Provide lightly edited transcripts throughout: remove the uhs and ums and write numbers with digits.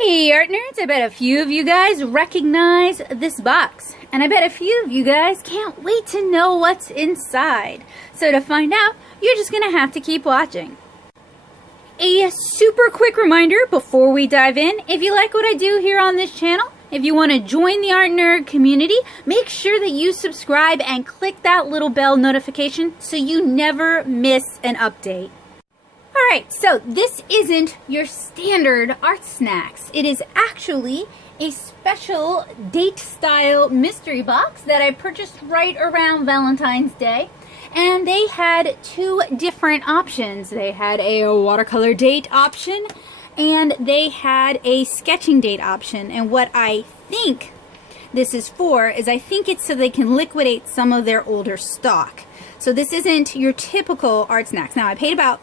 Hey art nerds, I bet a few of you guys recognize this box, and I bet a few of you guys can't wait to know what's inside. So to find out, you're just gonna have to keep watching. A super quick reminder before we dive in, if you like what I do here on this channel, if you want to join the art nerd community, make sure that you subscribe and click that little bell notification so you never miss an update. Alright, so this isn't your standard Artsnacks. It is actually a special date-style mystery box that I purchased right around Valentine's Day. And they had two different options. They had a watercolor date option and they had a sketching date option. And what I think this is for is I think it's so they can liquidate some of their older stock. So this isn't your typical Artsnacks. Now I paid about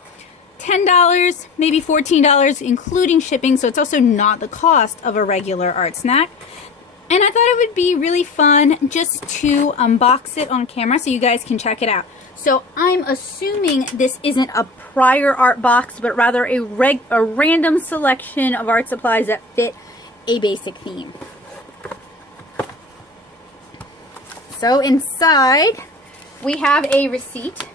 $10, maybe $14, including shipping, so it's also not the cost of a regular Artsnack. And I thought it would be really fun just to unbox it on camera so you guys can check it out. So I'm assuming this isn't a prior art box, but rather a random selection of art supplies that fit a basic theme. So inside we have a receipt,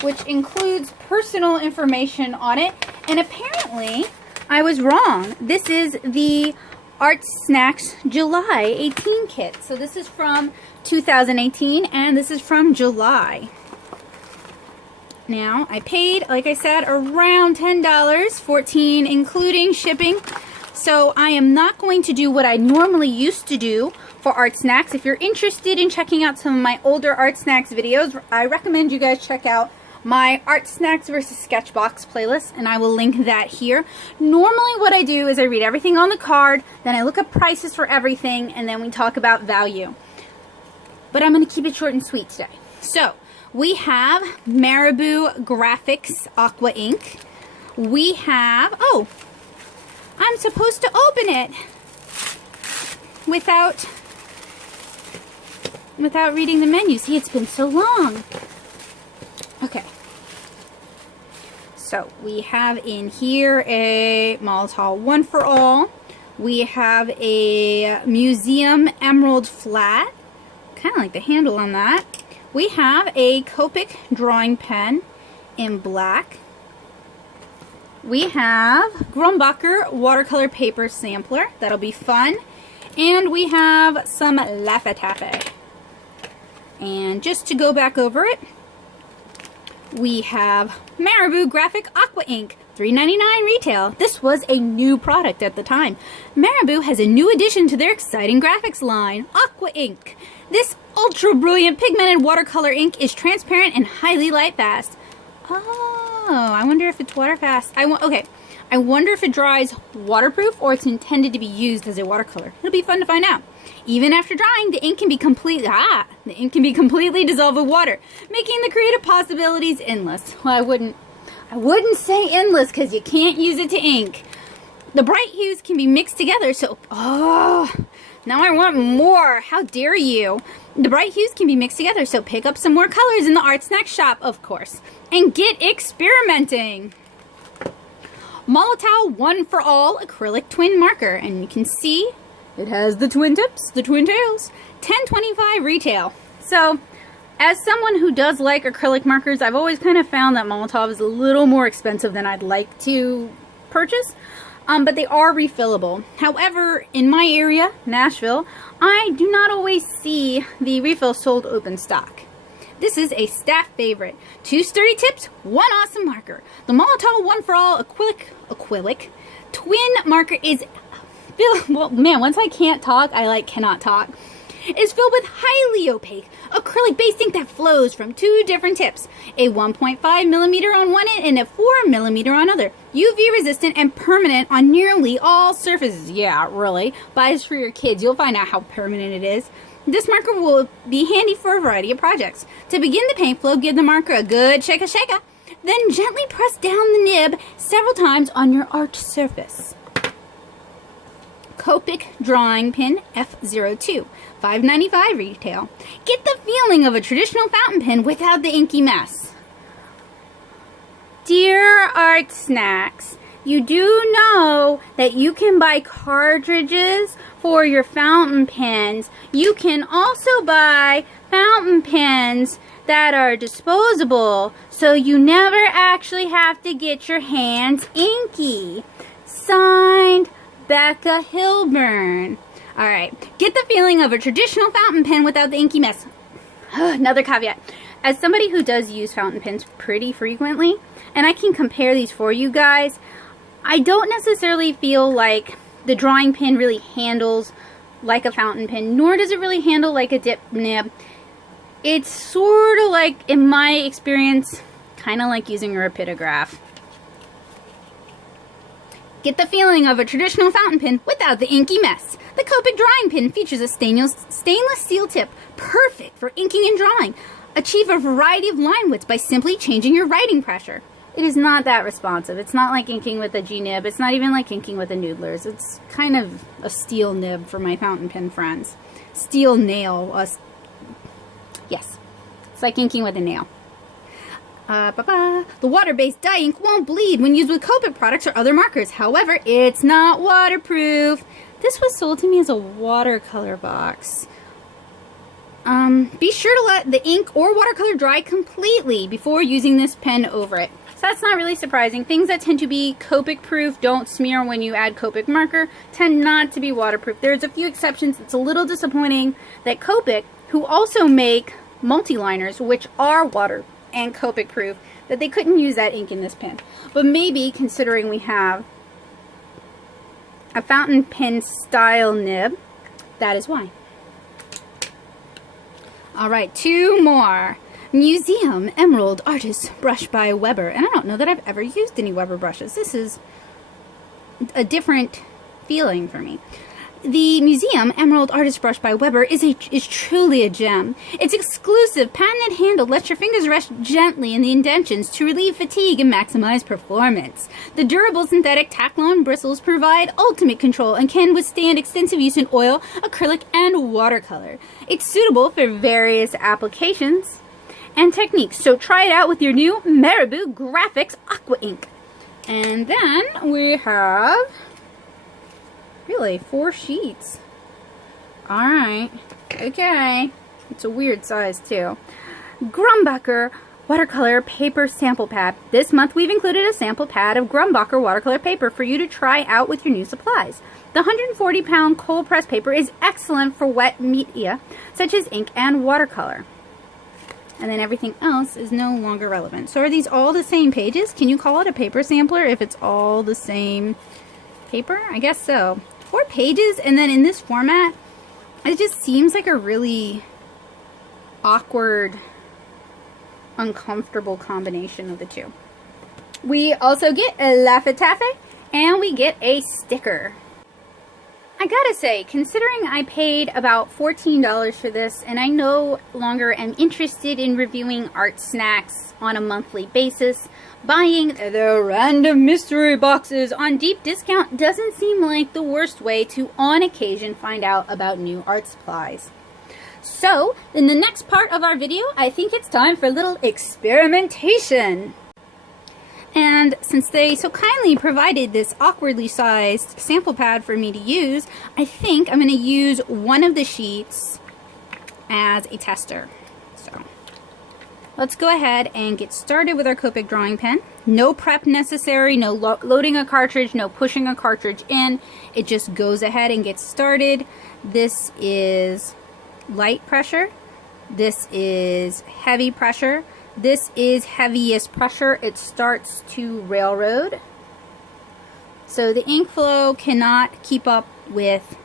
which includes personal information on it, and apparently I was wrong. This is the Artsnacks July 18 kit. So this is from 2018 and this is from July. Now I paid, like I said, around $10, $14 including shipping. So I am not going to do what I normally used to do for Artsnacks. If you're interested in checking out some of my older Artsnacks videos, I recommend you guys check out my Artsnacks versus Sketchbox playlist, and I will link that here. Normally what I do is I read everything on the card, then I look up prices for everything, and then we talk about value. But I'm going to keep it short and sweet today. So, we have Marabou Graphics Aqua Ink. We have, oh, I'm supposed to open it without reading the menu. See, it's been so long. Okay. So we have in here a Molotov 1 for All. We have a Museum Emerald Flat. Kind of like the handle on that. We have a Copic Drawing Pen in black. We have Grumbacher Watercolor Paper Sampler. That'll be fun. And we have some Laffy Taffy. And just to go back over it, we have Marabou Graphic Aqua Ink, $3.99 retail. This was a new product at the time. Marabou has a new addition to their exciting graphics line, Aqua Ink. This ultra brilliant pigmented watercolor ink is transparent and highly light fast. Oh, I wonder if it's water fast. Okay, I wonder if it dries waterproof or it's intended to be used as a watercolor. It'll be fun to find out. Even after drying, the ink can be completely dissolved with water, making the creative possibilities endless. Well, I wouldn't say endless because you can't use it to ink. The bright hues can be mixed together, so now I want more. How dare you? The bright hues can be mixed together, so pick up some more colors in the Artsnacks shop, of course, and get experimenting. Molotov 1 for All acrylic twin marker, and you can see it has the twin tips, the twin tails, $10.25 retail. So, as someone who does like acrylic markers, I've always kind of found that Molotov is a little more expensive than I'd like to purchase, but they are refillable. However, in my area, Nashville, I do not always see the refills sold open stock. This is a staff favorite. 2 sturdy tips, 1 awesome marker. The Molotov 1 for All acrylic twin marker is well, man, once I can't talk, I cannot talk. Is filled with highly opaque acrylic-based ink that flows from 2 different tips. A 1.5 millimeter on one end and a 4 millimeter on other. UV resistant and permanent on nearly all surfaces. Yeah, really. Buy this for your kids. You'll find out how permanent it is. This marker will be handy for a variety of projects. To begin the paint flow, give the marker a good shake-a-shake-a. Then gently press down the nib several times on your art surface. Copic Drawing Pin F02, $5.95 retail. Get the feeling of a traditional fountain pen without the inky mess. Dear Artsnacks, you do know that you can buy cartridges for your fountain pens. You can also buy fountain pens that are disposable, so you never actually have to get your hands inky. Signed, Becca Hilburn. Alright, get the feeling of a traditional fountain pen without the inky mess. Another caveat. As somebody who does use fountain pens pretty frequently, and I can compare these for you guys, I don't necessarily feel like the drawing pin really handles like a fountain pen, nor does it really handle like a dip nib. It's sort of like, in my experience, kind of like using a rapidograph. Get the feeling of a traditional fountain pen without the inky mess. The Copic Drawing Pin features a stainless steel tip, perfect for inking and drawing. Achieve a variety of line widths by simply changing your writing pressure. It is not that responsive. It's not like inking with a G-nib. It's not even like inking with a Noodler's. It's kind of a steel nib for my fountain pen friends. Steel nail. Yes. It's like inking with a nail. The water-based dye ink won't bleed when used with Copic products or other markers. However, it's not waterproof. This was sold to me as a watercolor box. Be sure to let the ink or watercolor dry completely before using this pen over it. So that's not really surprising. Things that tend to be Copic proof, don't smear when you add Copic marker, tend not to be waterproof. There's a few exceptions. It's a little disappointing that Copic, who also make multi-liners, which are water and Copic proof, that they couldn't use that ink in this pen. But maybe, considering we have a fountain pen style nib, that is why. Alright, two more. Museum Emerald Artist Brush by Weber. And I don't know that I've ever used any Weber brushes. This is a different feeling for me. The Museum Emerald Artist Brush by Weber is truly a gem. Its exclusive patented handle lets your fingers rest gently in the indentions to relieve fatigue and maximize performance. The durable synthetic Taklon bristles provide ultimate control and can withstand extensive use in oil, acrylic, and watercolor. It's suitable for various applications and techniques, so try it out with your new Marabou Graphics Aqua Ink. And then we have... really, 4 sheets. Alright. Okay. It's a weird size, too. Grumbacher Watercolor Paper Sample Pad. This month we've included a sample pad of Grumbacher watercolor paper for you to try out with your new supplies. The 140-pound cold press paper is excellent for wet media, such as ink and watercolor. And then everything else is no longer relevant. So are these all the same pages? Can you call it a paper sampler if it's all the same paper? I guess so. 4 pages, and then in this format, it just seems like a really awkward, uncomfortable combination of the two. We also get a Laffy Taffy, and we get a sticker. I gotta say, considering I paid about $14 for this, and I no longer am interested in reviewing Artsnacks on a monthly basis, buying the random mystery boxes on deep discount doesn't seem like the worst way to, on occasion, find out about new art supplies. So, in the next part of our video, I think it's time for a little experimentation. And since they so kindly provided this awkwardly sized sample pad for me to use, I think I'm going to use one of the sheets as a tester. So, let's go ahead and get started with our Copic Drawing Pen. No prep necessary, no loading a cartridge, no pushing a cartridge in. It just goes ahead and gets started. This is light pressure. This is heavy pressure. This is heaviest pressure. It starts to railroad. So the ink flow cannot keep up with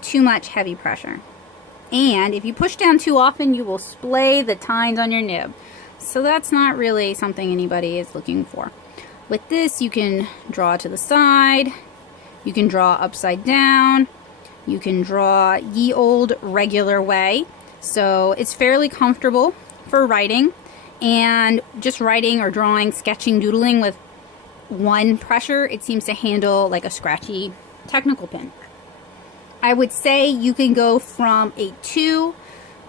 too much heavy pressure. And if you push down too often, you will splay the tines on your nib. So that's not really something anybody is looking for. With this, you can draw to the side. You can draw upside down. You can draw ye old regular way. So it's fairly comfortable for writing. And just writing or drawing, sketching, doodling with one pressure, it seems to handle like a scratchy technical pen. I would say you can go from a 2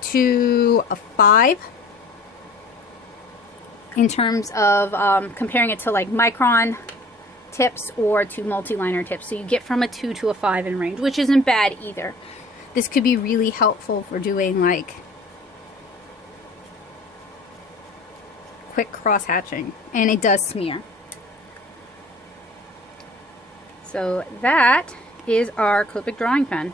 to a 5 in terms of comparing it to like micron tips or 2 multi-liner tips. So you get from a 2 to a 5 in range, which isn't bad either. This could be really helpful for doing like quick cross hatching, and it does smear. So that is our Copic Drawing Pen.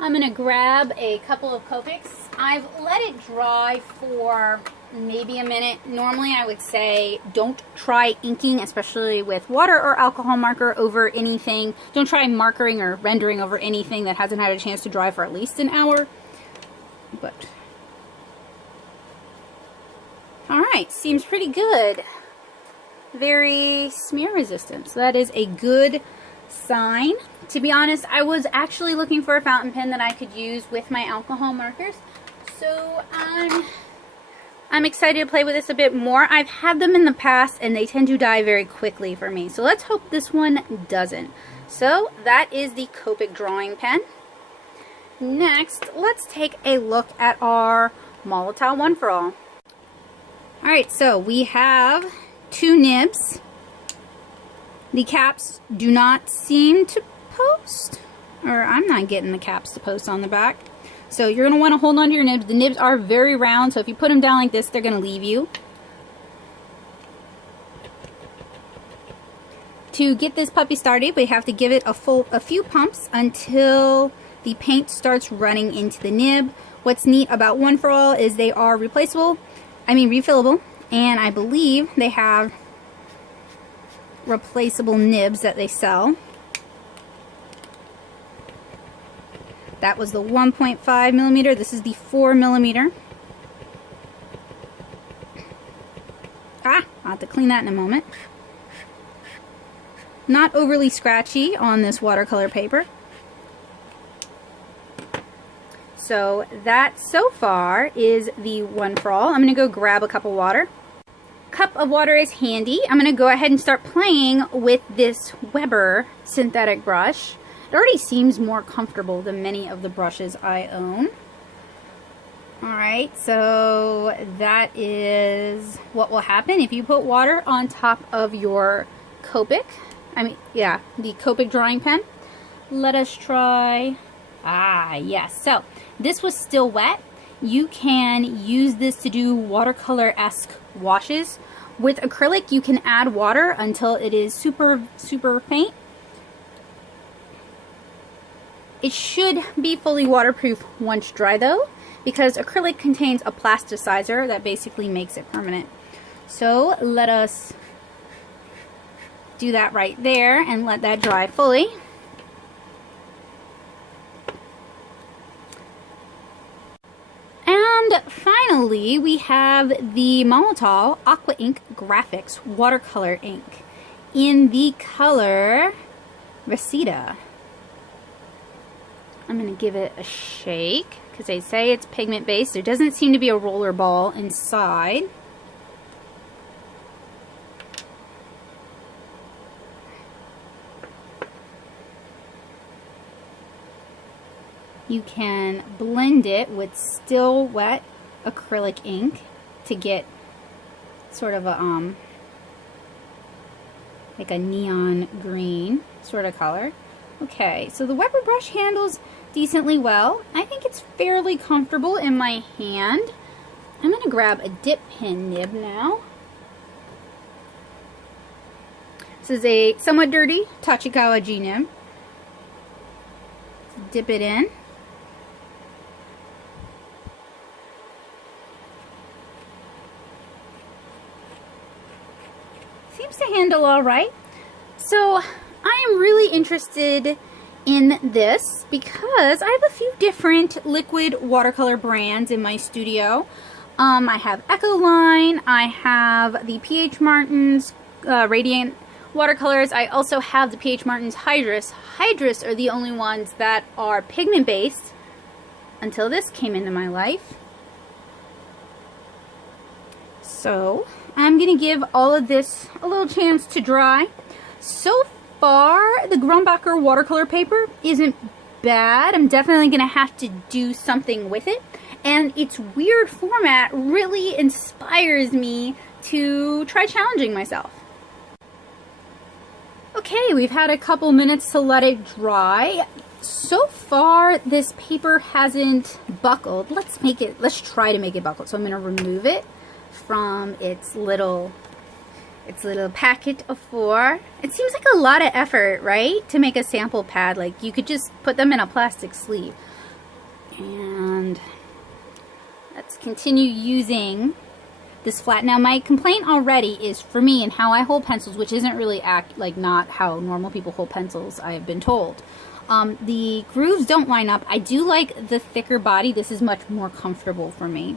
I'm going to grab a couple of Copics. I've let it dry for maybe a minute. Normally I would say don't try inking, especially with water or alcohol marker, over anything. Don't try markering or rendering over anything that hasn't had a chance to dry for at least an hour. But alright, seems pretty good. Very smear resistant, so that is a good sign. To be honest, I was actually looking for a fountain pen that I could use with my alcohol markers, so I'm excited to play with this a bit more. I've had them in the past and they tend to die very quickly for me, so let's hope this one doesn't. So that is the Copic Drawing Pen. Next, let's take a look at our Molotov One for All. Alright, so we have 2 nibs. The caps do not seem to post, or I'm not getting the caps to post on the back. So you're going to want to hold on to your nibs. The nibs are very round, so if you put them down like this, they're going to leave you. To get this puppy started, we have to give it a few pumps until the paint starts running into the nib. What's neat about One for All is they are refillable, and I believe they have replaceable nibs that they sell. That was the 1.5 millimeter. This is the 4 millimeter. I'll have to clean that in a moment. Not overly scratchy on this watercolor paper. So that so far is the One for All. I'm going to go grab a cup of water. Cup of water is handy. I'm going to go ahead and start playing with this Weber synthetic brush. It already seems more comfortable than many of the brushes I own. Alright, so that is what will happen if you put water on top of your Copic. The Copic Drawing Pen. Let us try. Yes. So this was still wet. You can use this to do watercolor-esque washes. With acrylic, you can add water until it is super, super faint. It should be fully waterproof once dry though, because acrylic contains a plasticizer that basically makes it permanent. So let us do that right there and let that dry fully. And finally, we have the Molotov Aqua Ink Graphics watercolor ink in the color Reseda. I'm going to give it a shake because they say it's pigment based. There doesn't seem to be a roller ball inside. You can blend it with still wet acrylic ink to get sort of a like a neon green sort of color. Okay, so the Weber brush handles decently well. I think it's fairly comfortable in my hand. I'm going to grab a dip pen nib now. This is a somewhat dirty Tachikawa G nib. Dip it in. Seems to handle all right. So I am really interested in this because I have a few different liquid watercolor brands in my studio. I have Taklon, I have the P.H. Martin's Radiant watercolors. I also have the P.H. Martin's Hydrus. Hydrus are the only ones that are pigment based until this came into my life. So I'm going to give all of this a little chance to dry. So far, the Grumbacher watercolor paper isn't bad. I'm definitely going to have to do something with it. And its weird format really inspires me to try challenging myself. Okay, we've had a couple minutes to let it dry. So far, this paper hasn't buckled. Let's try to make it buckle. So I'm going to remove it from its little packet of 4. It seems like a lot of effort, right? To make a sample pad. Like, you could just put them in a plastic sleeve. And let's continue using this flat. Now, my complaint already is for me and how I hold pencils, which isn't really not how normal people hold pencils, I have been told. The grooves don't line up. I do like the thicker body. This is much more comfortable for me.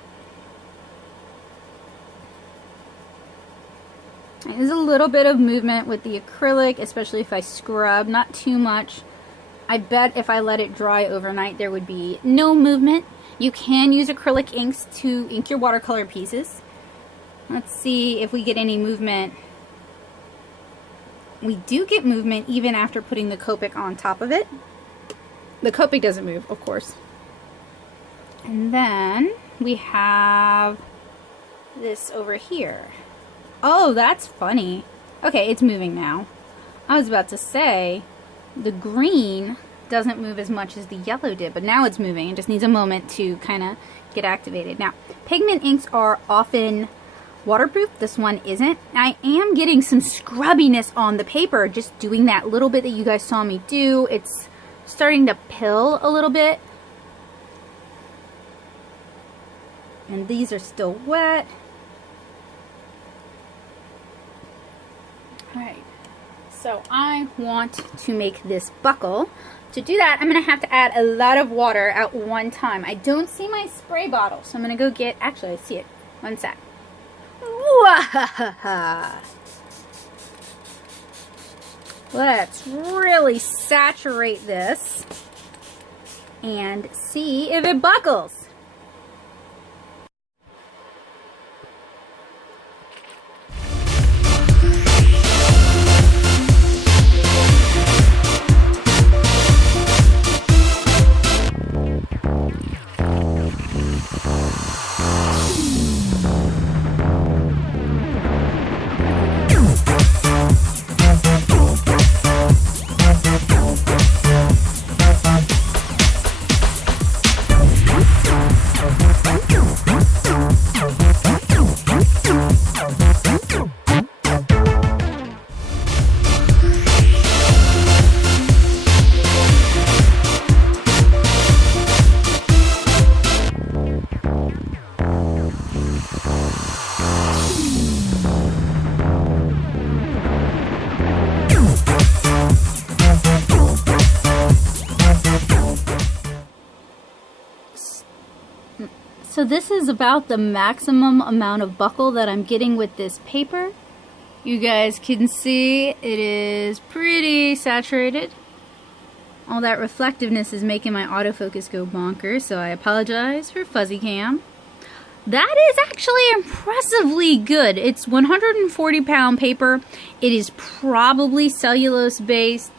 There's a little bit of movement with the acrylic, especially if I scrub, not too much. I bet if I let it dry overnight, there would be no movement. You can use acrylic inks to ink your watercolor pieces. Let's see if we get any movement. We do get movement even after putting the Copic on top of it. The Copic doesn't move, of course. And then we have this over here. Oh, that's funny. Okay, it's moving now. I was about to say the green doesn't move as much as the yellow did, but now it's moving. It just needs a moment to kind of get activated. Now, pigment inks are often waterproof. This one isn't. I am getting some scrubbiness on the paper, just doing that little bit that you guys saw me do. It's starting to pill a little bit. And these are still wet. Alright, so I want to make this buckle. To do that, I'm going to have to add a lot of water at one time. I don't see my spray bottle, so I'm going to go get, actually I see it. One sec. Let's really saturate this and see if it buckles. So this is about the maximum amount of buckle that I'm getting with this paper. You guys can see it is pretty saturated. All that reflectiveness is making my autofocus go bonkers, so I apologize for fuzzy cam. That is actually impressively good. It's 140-pound paper. It is probably cellulose based.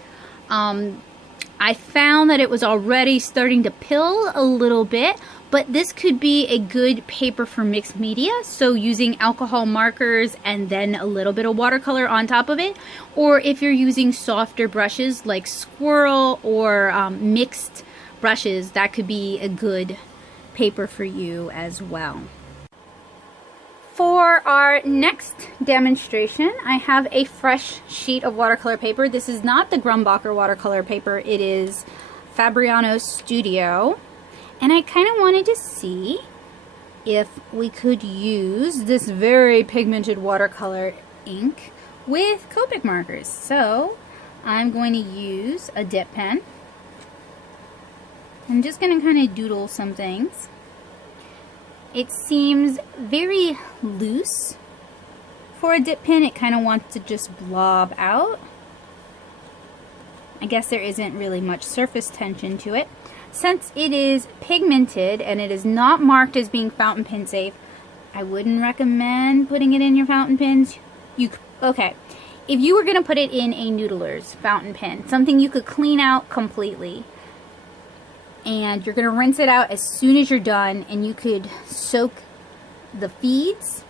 I found that it was already starting to pill a little bit, but this could be a good paper for mixed media, so using alcohol markers and then a little bit of watercolor on top of it, or if you're using softer brushes like Squirrel or mixed brushes, that could be a good paper for you as well. For our next demonstration, I have a fresh sheet of watercolor paper. This is not the Grumbacher watercolor paper, it is Fabriano Studio. And I kind of wanted to see if we could use this very pigmented watercolor ink with Copic markers. So I'm going to use a dip pen. I'm just going to kind of doodle some things. It seems very loose for a dip pen. It kind of wants to just blob out. I guess there isn't really much surface tension to it. Since it is pigmented and it is not marked as being fountain pen safe, I wouldn't recommend putting it in your fountain pens. Okay, if you were going to put it in a noodler's fountain pen, something you could clean out completely, and you're going to rinse it out as soon as you're done, and you could soak the feeds,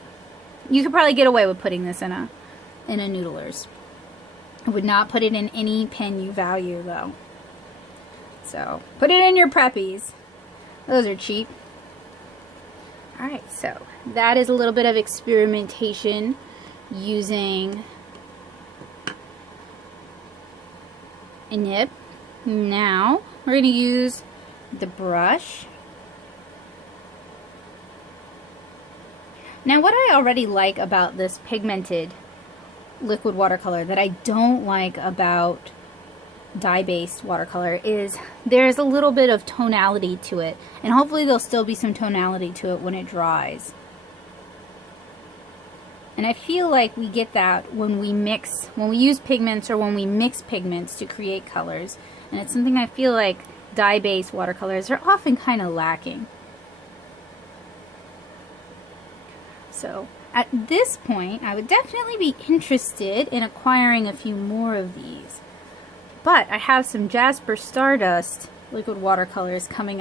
you could probably get away with putting this in a noodler's. I would not put it in any pen you value though. So put it in your preppies. Those are cheap. Alright, so that is a little bit of experimentation using a nib. Now we're going to use the brush. Now what I already like about this pigmented liquid watercolor that I don't like about dye-based watercolor is there's a little bit of tonality to it, and hopefully there'll still be some tonality to it when it dries. And I feel like we get that when we use pigments or when we mix pigments to create colors, and it's something I feel like dye-based watercolors are often kind of lacking. So at this point I would definitely be interested in acquiring a few more of these. But I have some Jasper Stardust liquid watercolors coming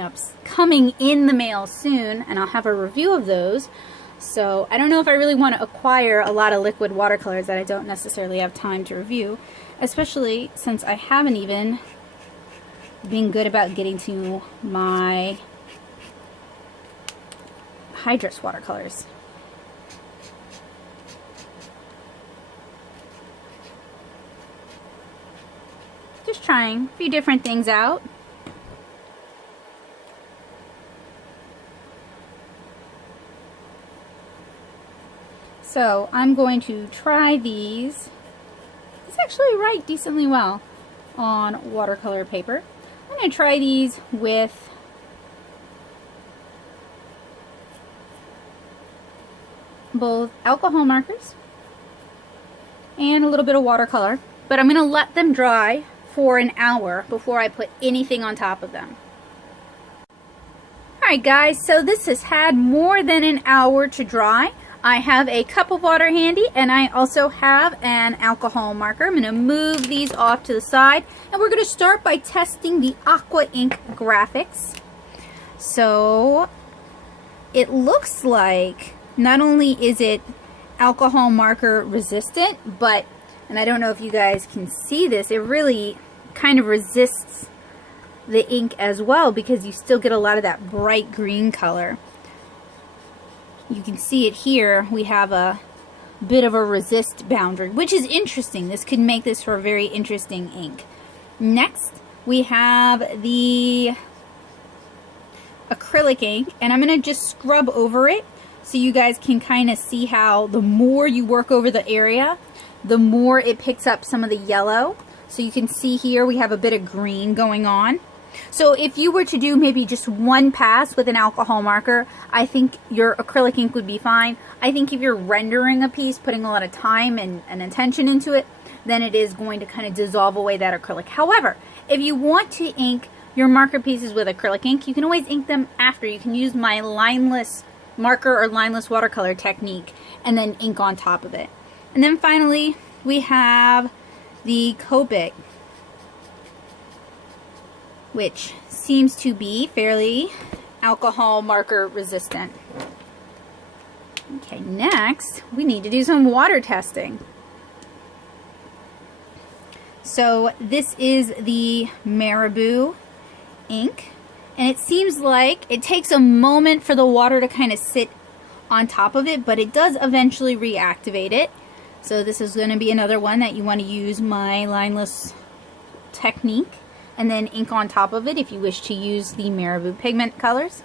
in the mail soon, and I'll have a review of those. So I don't know if I really want to acquire a lot of liquid watercolors that I don't necessarily have time to review, especially since I haven't even been good about getting to my Hydrus watercolors. Just trying a few different things out. So I'm going to try these. These actually write decently well on watercolor paper. I'm going to try these with both alcohol markers and a little bit of watercolor, but I'm going to let them dry for an hour before I put anything on top of them. Alright guys, so this has had more than an hour to dry. I have a cup of water handy, and I also have an alcohol marker. I'm going to move these off to the side, and we're going to start by testing the Aqua Ink Graphics. So it looks like not only is it alcohol marker resistant, but, and I don't know if you guys can see this, it really kind of resists the ink as well, because you still get a lot of that bright green color. You can see it here. We have a bit of a resist boundary, which is interesting. This could make this for a very interesting ink. Next, we have the acrylic ink, and I'm going to just scrub over it so you guys can kind of see how the more you work over the area, the more it picks up some of the yellow. So you can see here we have a bit of green going on. So if you were to do maybe just one pass with an alcohol marker, I think your acrylic ink would be fine. I think if you're rendering a piece, putting a lot of time and attention into it, then it is going to kind of dissolve away that acrylic. However, if you want to ink your marker pieces with acrylic ink, you can always ink them after. You can use my lineless marker or lineless watercolor technique and then ink on top of it. And then finally, we have the Copic, which seems to be fairly alcohol marker resistant. Okay, next we need to do some water testing. So this is the Marabou ink, and it seems like it takes a moment for the water to kind of sit on top of it, but it does eventually reactivate it. So this is going to be another one that you want to use my lineless technique and then ink on top of it if you wish to use the Marabou pigment colors.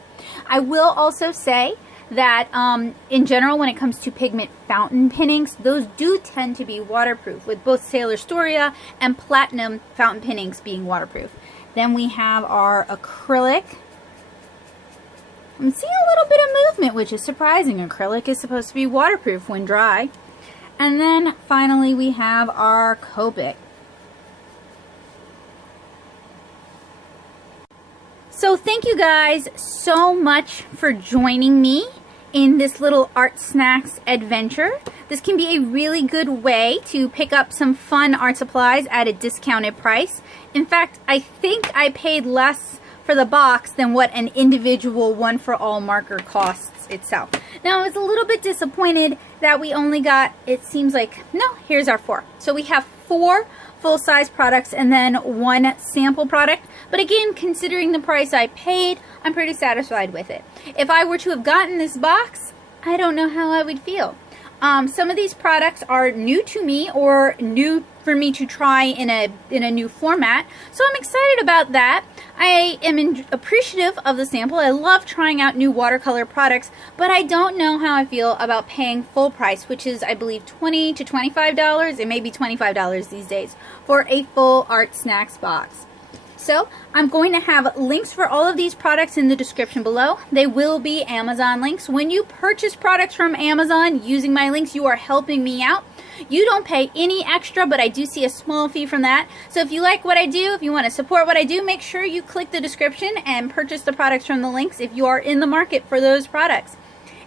I will also say that in general, when it comes to pigment fountain pen inks, those do tend to be waterproof, with both Sailor Storia and Platinum fountain pen inks being waterproof. Then we have our acrylic. I'm seeing a little bit of movement, which is surprising. Acrylic is supposed to be waterproof when dry. And then finally we have our Copic. So thank you guys so much for joining me in this little Artsnacks adventure. This can be a really good way to pick up some fun art supplies at a discounted price. In fact, I think I paid less for the box than what an individual one-for-all marker costs itself. Now, I was a little bit disappointed that we only got, it seems like, no, here's our 4. So we have 4 full-size products and then 1 sample product. But again, considering the price I paid, I'm pretty satisfied with it. If I were to have gotten this box, I don't know how I would feel. Some of these products are new to me or new for me to try in a new format, so I'm excited about that. I am appreciative of the sample. I love trying out new watercolor products, but I don't know how I feel about paying full price, which is, I believe, $20 to $25. It may be $25 these days for a full Artsnacks box. So I'm going to have links for all of these products in the description below. They will be Amazon links. When you purchase products from Amazon using my links, you are helping me out. You don't pay any extra, but I do see a small fee from that. So if you like what I do, if you want to support what I do, make sure you click the description and purchase the products from the links if you are in the market for those products.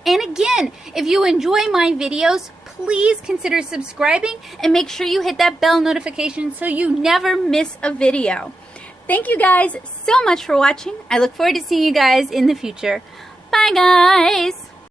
And again, if you enjoy my videos, please consider subscribing and make sure you hit that bell notification so you never miss a video. Thank you guys so much for watching. I look forward to seeing you guys in the future. Bye guys!